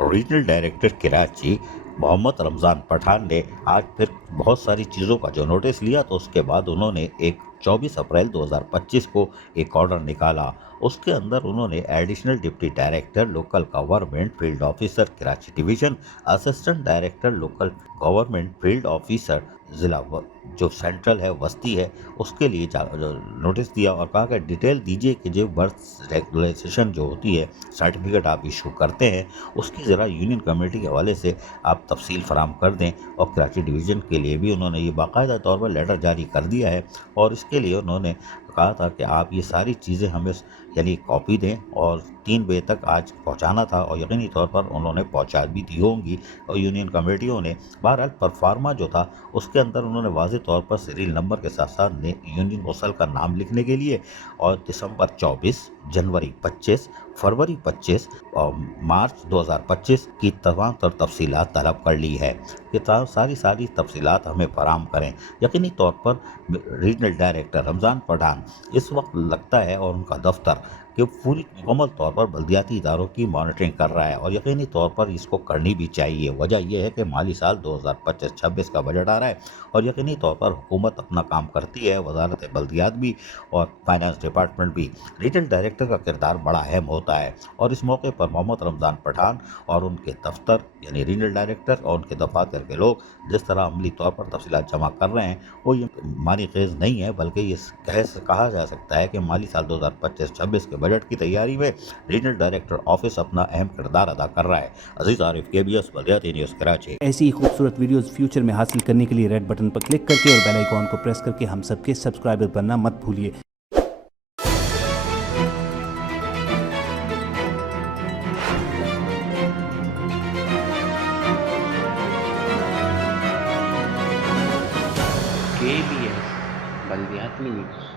Regional director Karachi Mohammad Ramzan Pathan ने आज फिर बहुत सारी चीज़ों का जो नोटिस लिया, तो उसके बाद उन्होंने एक 24 अप्रैल 2025 को एक ऑर्डर निकाला। उसके अंदर उन्होंने additional deputy director local government field officer Karachi division, assistant director local government field officer ज़िला जो सेंट्रल है वस्ती है उसके लिए नोटिस दिया और कहा कि डिटेल दीजिए कि जो बर्थ रेगुलेशन जो होती है, सर्टिफिकेट आप इशू करते हैं, उसकी ज़रा यूनियन कमेटी के हवाले से आप तफसील फराम कर दें। और कराची डिवीज़न के लिए भी उन्होंने ये बाकायदा तौर पर लेटर जारी कर दिया है और इसके लिए उन्होंने कहा था कि आप ये सारी चीज़ें हमें यानी कॉपी दें और 3 बजे तक आज पहुंचाना था और यकीनी तौर पर उन्होंने पहुंचा भी दी होंगी। और यूनियन कमेटियों ने बहरहाल परफार्मा जो था उसके अंदर उन्होंने वाज़ेह तौर पर सीरियल नंबर के साथ साथ यूनियन मुसल का नाम लिखने के लिए और दिसंबर 24, जनवरी 25, फरवरी 25 और मार्च 2025 की तमाम तर तफसीलात तलब कर ली है कि सारी तफसीलात हमें फराम करें। यकीनी तौर पर रीजनल डायरेक्टर रमज़ान पठान इस वक्त लगता है और उनका दफ्तर कि पूरी मुकम्मल तौर पर बल्दियाती इदारों की मॉनिटरिंग कर रहा है और यकीनी तौर पर इसको करनी भी चाहिए। वजह यह है कि माली साल 2025-26 का बजट आ रहा है और यकीनी तौर पर हुकूमत अपना काम करती है, वजारत बल्दियात भी और फाइनेंस डिपार्टमेंट भी। रीजनल डायरेक्टर का किरदार बड़ा अहम होता है और इस मौके पर मोहम्मद रमज़ान पठान और उनके दफ्तर यानी रीजनल डायरेक्टर और उनके दफातर के लोग जिस तरह अमली तौर पर तफसीलात जमा कर रहे हैं वो ये मानी खेज नहीं है, बल्कि ये कहा जा सकता है कि माली साल 2025-26 के बजट की तैयारी में रीजनल डायरेक्टर ऑफिस अपना अहम किरदार अदा कर रहा है। अजीज आरिफ, KBS बल्दियाती न्यूज़ कराची। ऐसी ही खूबसूरत वीडियोस फ्यूचर में हासिल करने के लिए रेड बटन पर क्लिक करके और बेल आइकॉन को प्रेस करके हम सबके सब्सक्राइबर बनना मत भूलिए। KBS बल्दियाती न्यूज़।